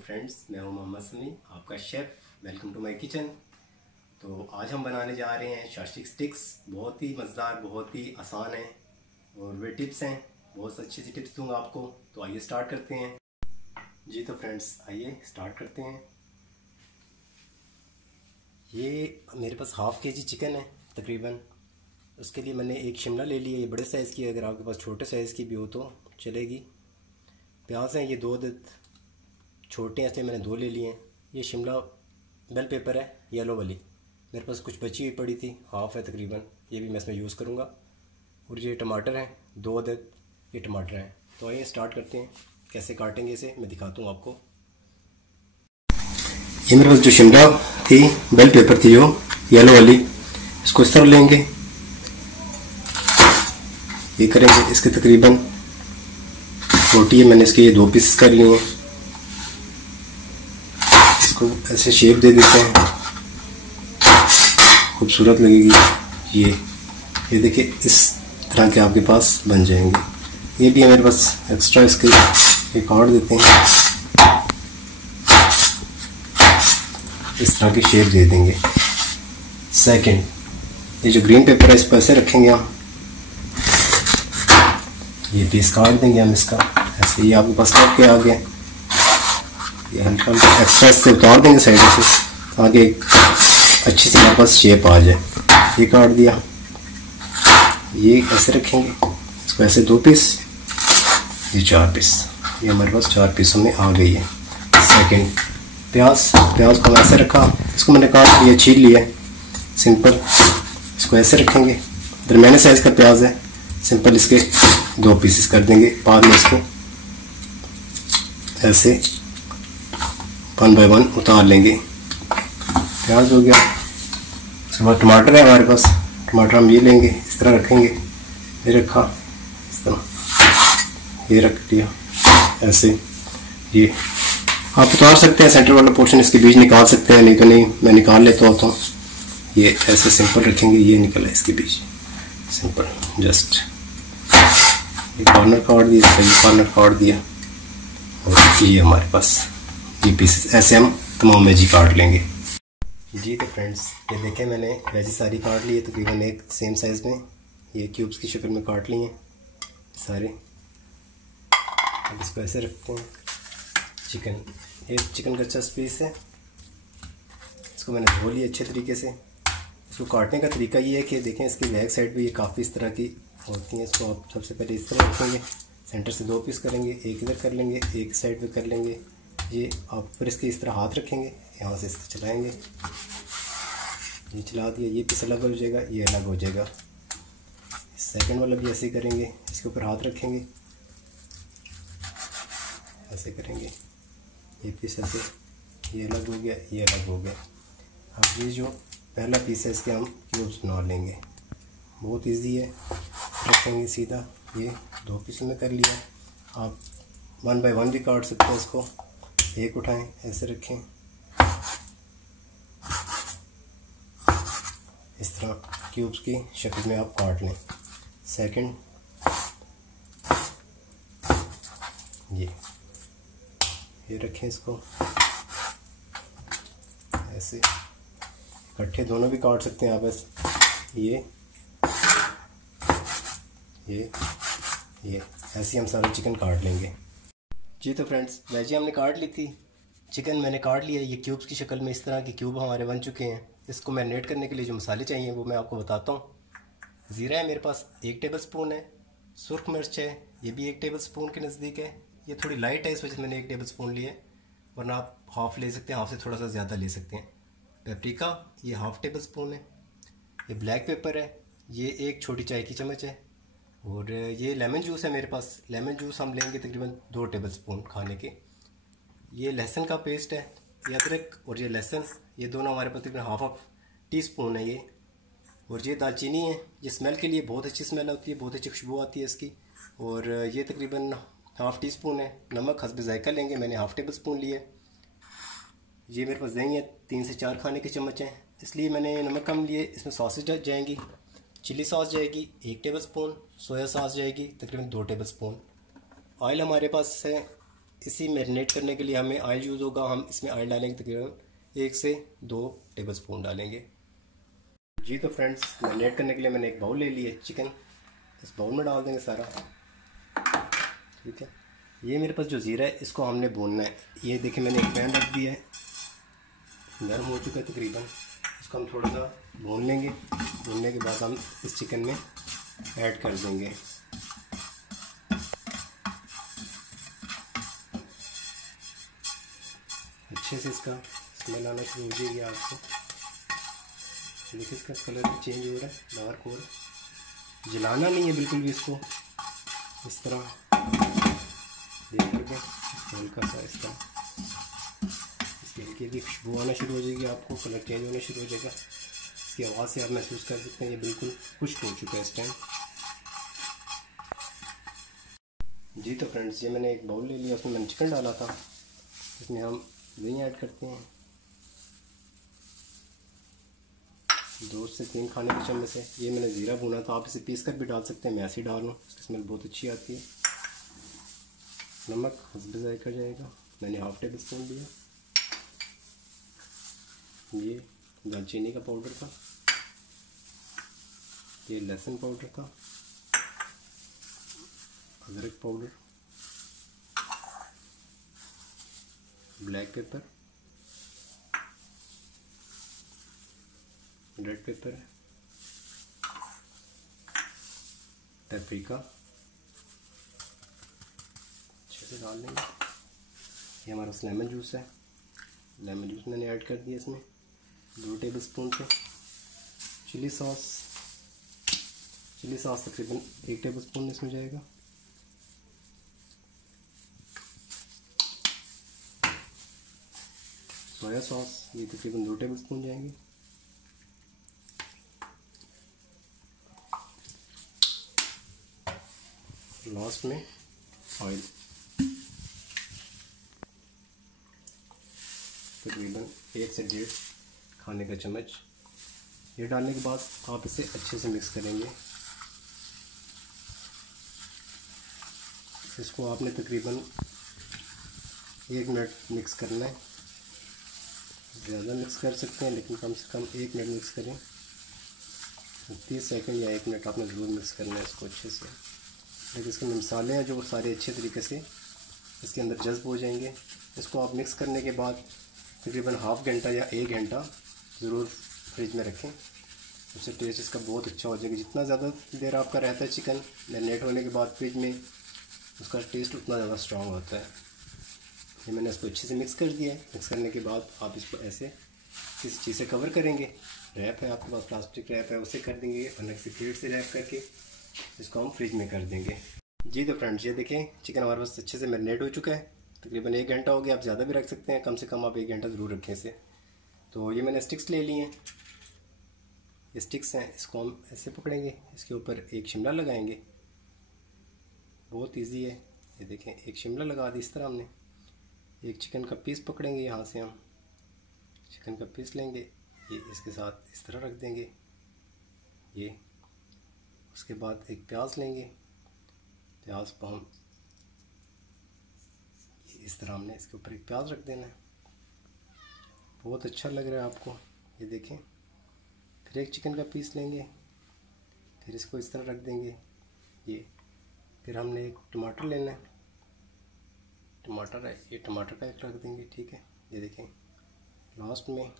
Friends, मैं हूं मोहम्मद समी, आपका chef. Welcome to my kitchen. तो आज हम बनाने जा रहे हैं चापस्टिक स्टिक्स। बहुत ही मज़ेदार, बहुत ही आसान है और वे टिप्स हैं, बहुत अच्छी सी टिप्स दूंगा आपको। तो आइए स्टार्ट करते हैं। जी तो फ्रेंड्स, आइए स्टार्ट करते हैं। ये मेरे पास हाफ़ के जी चिकन है तकरीबन। उसके लिए मैंने एक शिमला ले लिया, ये बड़े साइज़ की है। अगर आपके पास छोटे साइज़ की भी हो तो चलेगी। प्याज हैं ये 2 अदद, छोटे हैं इसलिए मैंने 2 ले लिए हैं। ये शिमला बेल पेपर है येलो वाली, मेरे पास कुछ बची हुई पड़ी थी, हाफ़ है तकरीबन, ये भी मैं इसमें यूज़ करूँगा। और ये टमाटर हैं 2 अदद, ये टमाटर हैं। तो आइए स्टार्ट करते हैं, कैसे काटेंगे इसे मैं दिखाता हूँ आपको। ये मेरे पास जो शिमला थी, बेल पेपर थी जो येलो वाली, इसको इस तरह लेंगे, ये करेंगे। इसके तकरीबन छोटी है, मैंने इसके ये 2 पीस कर लिए हैं। इसको ऐसे शेप दे देते हैं, खूबसूरत लगेगी। ये देखिए, इस तरह के आपके पास बन जाएंगे। ये भी है मेरे पास एक्स्ट्रा, इसके ये काट देते हैं, इस तरह की शेप दे देंगे। सेकंड, ये जो ग्रीन पेपर है इस पर ऐसे रखेंगे हम, ये पीस काट देंगे हम इसका ऐसे। ये आपके पास कट के आ गया, ये हल्का एक्स्ट्रा से उतार देंगे साइड से, ताकि अच्छी से हमारे पास शेप आ जाए। ये काट दिया, ये ऐसे रखेंगे इसको, ऐसे 2 पीस, ये 4 पीस, ये हमारे पास 4 पीसों में आ गई है। सेकंड, प्याज को ऐसे रखा, इसको मैंने काट लिया, छील लिया सिंपल। इसको ऐसे रखेंगे, दरमियाने साइज़ का प्याज है, सिंपल इसके 2 पीसेस कर देंगे। बाद में इसको ऐसे 1 बाय 1 उतार लेंगे। प्याज हो गया। उसके बाद टमाटर है हमारे पास, टमाटर हम ये लेंगे, इस तरह रखेंगे। ये रखा इस तरह, ये रख दिया ऐसे। ये आप उतार सकते हैं सेंटर वाला पोर्शन, इसके बीज निकाल सकते हैं, नहीं तो नहीं, मैं निकाल लेता होता हूँ। ये ऐसे सिंपल रखेंगे, ये निकला है इसके बीज, सिंपल जस्ट ये कॉर्नर काट दिया, ये कॉर्नर काट दिया। और ये हमारे पास ये पीसेस ऐसे हम तमाम वेजी काट लेंगे। जी तो फ्रेंड्स, ये देखें, मैंने वेजी सारी काट ली है तकरीबन एक सेम साइज़ में, ये क्यूब्स की शक्ल में काट लिए हैं सारे। अब इसको ऐसे रखते हैं। चिकन, ये चिकन का चस्ट पीस है, इसको मैंने धो लिया अच्छे तरीके से। इसको काटने का तरीका ये है कि देखें, इसकी बैक साइड भी ये काफ़ी इस तरह की होती हैं। इसको आप सबसे पहले इस तरह रखेंगे, सेंटर से 2 पीस करेंगे, एक इधर कर लेंगे, एक साइड पे कर लेंगे। ये आप फिर इसके इस तरह हाथ रखेंगे, यहाँ से इसको चलाएंगे, ये चला दिया, ये पीस अलग हो जाएगा, ये अलग हो जाएगा। सेकंड वाला भी ऐसे ही करेंगे, इसके ऊपर हाथ रखेंगे, ऐसे करेंगे, ये पीस ऐसे, ये अलग हो गया, ये अलग हो गया। अब ये जो पहला पीस है इसके हम क्यूब्स बना लेंगे, बहुत इजी है। रखेंगे सीधा, ये 2 पीस में कर लिया। आप 1 बाय 1 भी काट सकते हैं इसको। एक उठाएं, ऐसे रखें, इस तरह क्यूब्स की शक्ल में आप काट लें। सेकंड, ये रखें इसको ऐसे, इकट्ठे दोनों भी काट सकते हैं आप। बस ये ऐसे हम सारा चिकन काट लेंगे। जी तो फ्रेंड्स, वेजी हमने काट ली थी, चिकन मैंने काट लिया। ये क्यूब्स की शक्ल में इस तरह के क्यूब हमारे बन चुके हैं। इसको मैरिनेट करने के लिए जो मसाले चाहिए वो मैं आपको बताता हूँ। ज़ीरा है मेरे पास 1 टेबल स्पून है, सुरख मिर्च है, ये भी 1 टेबल स्पून के नज़दीक है। ये थोड़ी लाइट है, इस वजह से मैंने 1 टेबल स्पून लिया, वरना आप हाफ़ ले सकते हैं, हाफ़ से थोड़ा सा ज़्यादा ले सकते हैं। पेपरिका, ये हाफ़ टेबल स्पून है। ये ब्लैक पेपर है, ये 1 छोटी चाय की चम्मच है। और ये लेमन जूस है मेरे पास, लेमन जूस हम लेंगे तकरीबन 2 टेबल स्पून खाने के। ये लहसुन का पेस्ट है, ये अदरक और ये लहसुन, ये दोनों हमारे पास तकरीबन हाफ टी स्पून है ये। और ये दालचीनी है, ये स्मेल के लिए बहुत अच्छी स्मेल होती है, बहुत अच्छी खुशबू आती है इसकी। और ये तकरीबन हाफ़ टी स्पून है। नमक हस्ब जायका लेंगे, मैंने हाफ़ टेबल स्पून लिए। ये मेरे पास दही है, 3 से 4 खाने के चम्मच हैं। इसलिए मैंने नमक कम लिए। इसमें सॉसेज जाएंगी, चिली सॉस जाएगी 1 टेबल स्पून, सोया सॉस जाएगी तकरीबन 2 टेबल स्पून। ऑयल हमारे पास है, इसी मैरिनेट करने के लिए हमें ऑयल यूज़ होगा। हम इसमें ऑयल डालेंगे तकरीबन 1 से 2 टेबल स्पून डालेंगे। जी तो फ्रेंड्स, मैरिनेट करने के लिए मैंने एक बाउल ले लिया चिकन, इस बाउल में डाल देंगे सारा। ठीक है, ये मेरे पास जो ज़ीरा है इसको हमने भूनना है। ये देखिए मैंने एक पैन रख दिया है, गर्म हो चुका है तकरीबन। इसको हम थोड़ा सा भून लेंगे। भूनने के बाद हम इस चिकन में ऐड कर देंगे। अच्छे से इसका स्मेल आना शुरू हो जाएगी आपको। देखिए इसका कलर चेंज हो रहा है, डार्क हो रहा है। जलाना नहीं है बिल्कुल भी इसको, इस तरह देख करके हल्का सा इस तरह इसकी हल्की हल्की खुशबू आना शुरू हो जाएगी, आपको कलर चेंज होना शुरू हो जाएगा। इसकी आवाज़ से आप महसूस कर सकते हैं ये बिल्कुल खुश्क हो चुका है इस टाइम। जी तो फ्रेंड्स, ये मैंने एक बाउल ले लिया, उसमें मैंने चिकन डाला था। इसमें हम दही ऐड करते हैं 2 से 3 खाने के चम्मच से। ये मैंने ज़ीरा भुना था, आप इसे पीस कर भी डाल सकते हैं, मैं ऐसे ही डाल लूँ, इसकी स्मेल बहुत अच्छी आती है। नमक हस्बे जायका जाएगा, मैंने ½ टेबल स्पून दिया। ये दालचीनी का पाउडर था, ये लहसुन पाउडर था, अदरक powder, black pepper, red pepper, paprika, अच्छे से डाल लेंगे। ये हमारा लेमन जूस है, लेमन जूस मैंने ऐड कर दिया इसमें 2 टेबल स्पून से। चिली सॉस तकरीबन 1 टेबल स्पून इसमें जाएगा। सोया सॉस ये तकरीबन 2 टेबल स्पून जाएंगे। लास्ट में ऑयल तकरीबन 1 से 1.5 खाने का चम्मच। ये डालने के बाद आप इसे अच्छे से मिक्स करेंगे। इसको आपने तकरीबन 1 मिनट मिक्स करना है। ज़्यादा मिक्स कर सकते हैं लेकिन कम से कम 1 मिनट मिक्स करें। 30 सेकंड या 1 मिनट आपने ज़रूर मिक्स करना है इसको अच्छे से। लेकिन इसके मसाले हैं जो वो सारे अच्छे तरीके से इसके अंदर जज्ब हो जाएंगे। इसको आप मिक्स करने के बाद तकरीबन ½ घंटा या 1 घंटा ज़रूर फ्रिज में रखें, उससे टेस्ट इसका बहुत अच्छा हो जाएगा। जितना ज़्यादा देर आपका रहता है चिकन मैरिनेट होने के बाद फ्रिज में, उसका टेस्ट उतना ज़्यादा स्ट्रॉन्ग होता है। ये मैंने इसको अच्छे से मिक्स कर दिया है। मिक्स करने के बाद आप इसको ऐसे किस चीज़ से कवर करेंगे, रैप है आपके पास, प्लास्टिक रैप है, उससे कर देंगे, वरना किसी प्लेट से रैप करके इसको हम फ्रिज में कर देंगे। जी तो फ्रेंड्स, ये देखें चिकन हमारे पास अच्छे से मैरिनेट हो चुका है, तकरीबन 1 घंटा हो गया। आप ज़्यादा भी रख सकते हैं, कम से कम आप 1 घंटा ज़रूर रखें इसे। तो ये मैंने स्टिक्स ले लिए हैं, ये स्टिक्स हैं, इसको हम ऐसे पकड़ेंगे, इसके ऊपर एक शिमला लगाएंगे। बहुत इजी है, ये देखें एक शिमला लगा दी इस तरह हमने। एक चिकन का पीस पकड़ेंगे, यहाँ से हम चिकन का पीस लेंगे, ये इसके साथ इस तरह रख देंगे ये। उसके बाद एक प्याज लेंगे, प्याज को हम इस तरह हमने इसके ऊपर एक प्याज रख देना है। बहुत अच्छा लग रहा है आपको, ये देखें। फिर एक चिकन का पीस लेंगे, फिर इसको इस तरह रख देंगे ये। फिर हमने एक टमाटर लेना है, टमाटर है ये, टमाटर का एक रख देंगे, ठीक है। ये देखें लास्ट में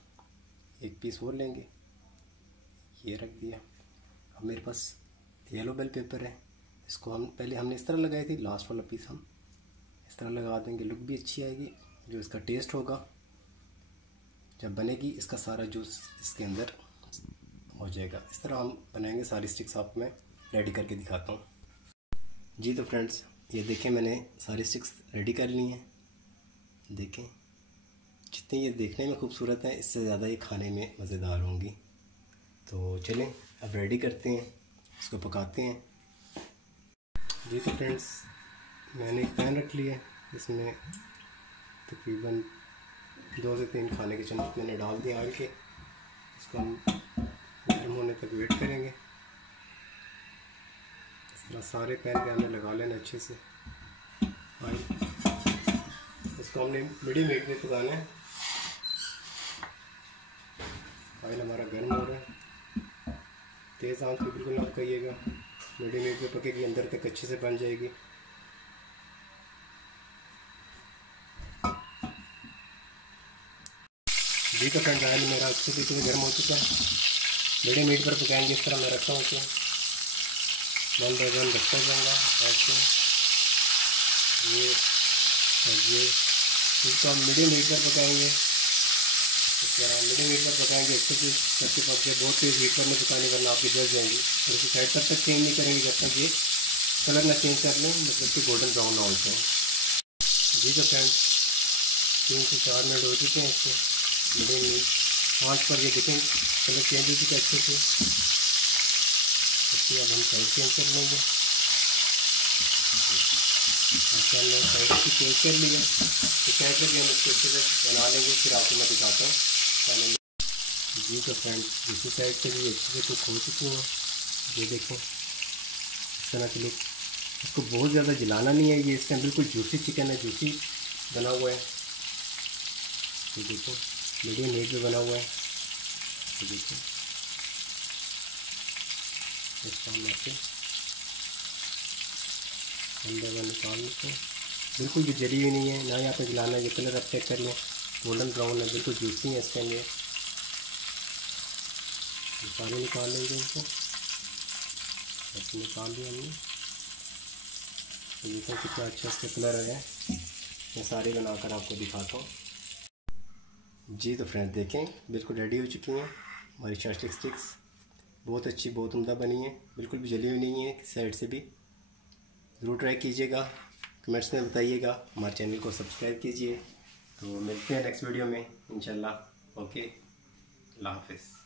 एक पीस और लेंगे, ये रख दिया। अब मेरे पास येलो बेल पेपर है, इसको हम पहले हमने इस तरह लगाई थी, लास्ट वाला पीस हम इस तरह लगा देंगे। लुक भी अच्छी आएगी, जो इसका टेस्ट होगा जब बनेगी, इसका सारा जूस इसके अंदर हो जाएगा। इस तरह हम बनाएंगे सारी स्टिक्स, आपको मैं रेडी करके दिखाता हूँ। जी तो फ्रेंड्स, ये देखें मैंने सारी स्टिक्स रेडी कर ली हैं। देखें जितनी ये देखने में खूबसूरत है, इससे ज़्यादा ये खाने में मज़ेदार होंगी। तो चलें अब रेडी करते हैं, इसको पकाते हैं। जी तो फ्रेंड्स, मैंने एक पैन रख लिया है, इसमें तकरीबन 2 से 3 खाने के चम्मच मैंने डाल दिए ऑयल के। इसको हम गर्म होने तक वेट करेंगे। इस तरह सारे पैन के अंदर लगा लेना अच्छे से ऑयल। इसको हमने मीडियम हीट पे पकाना है। ऑयल हमारा गर्म हो रहा है, तेज़ आंच पे बिल्कुल ना पकाइएगा, मीडियम हीट पे पकेगी, अंदर तक अच्छे से बन जाएगी। जी तो फ्रेंड, ऑयल मेरा अच्छे तरीके से गर्म हो चुका है। मीडियम हीट पर पकाएंगे। इस तरह मैं रखता हूँ इसे, 1 बाय 1 रखता जाऊँगा ऐसे, ये और ये। इसको हम मीडियम हीट पर पकाएंगे। इस तरह मीडियम हीट पर पकाएंगे, अच्छे से करके पक जाए। बहुत तेज़ हीट पर नहीं पकाने, वरना आपकी जल जाएंगी। और इसी साइड तब तक चेंज नहीं करेंगे जब तक ये कलर ना चेंज कर लें, मतलब कि गोल्डन ब्राउन ना हो जाए। जी तो फ्रेंड, 3 से 4 मिनट हो चुके हैं इसको मीडियम आँच पर। ये देखें कलर चेंज हो चुका है अच्छे से। इसलिए अब हम साइड चेंज कर लेंगे। अच्छा, हमने साइड की चेंज कर लिया, तो साइड पर भी हम इसको अच्छे से बना लेंगे, फिर आपको मैं दिखाता हूँ पहले। जी तो फ्रेंड, दूसरी साइड से भी अच्छे से कुक हो चुकी हैं। ये देखें इस तरह के लिए। इसको बहुत ज़्यादा जलाना नहीं है, ये इसका बिल्कुल जूसी चिकन है, जूसी बना हुआ है। ये देखो मीडियम हीट पे बना हुआ है। ये देखो इसका हम ऐसे अंदर निकाल लेते हैं। बिल्कुल भी जली हुई नहीं है, ना ही आपको जलाना है। ये कलर आप चेक कर लें, गोल्डन ब्राउन है, बिल्कुल जूसी है इसके अंदर। सारे निकाल लेंगे इनको, ऐसे निकाल दिया हमने। तो देखो कितना अच्छा इसका कलर आया है। मैं सारे बनाकर आपको दिखाता हूँ। जी तो फ्रेंड देखें, बिल्कुल रेडी हो चुकी हैं हमारी चॉपस्टिक स्टिक्स। बहुत अच्छी, बहुत उम्दा बनी है, बिल्कुल भी जली हुई नहीं है साइड से भी। ज़रूर ट्राई कीजिएगा, कमेंट्स में बताइएगा, हमारे चैनल को सब्सक्राइब कीजिए। तो मिलते हैं नेक्स्ट वीडियो में इंशाल्लाह। ओके, अल्लाह हाफिज़।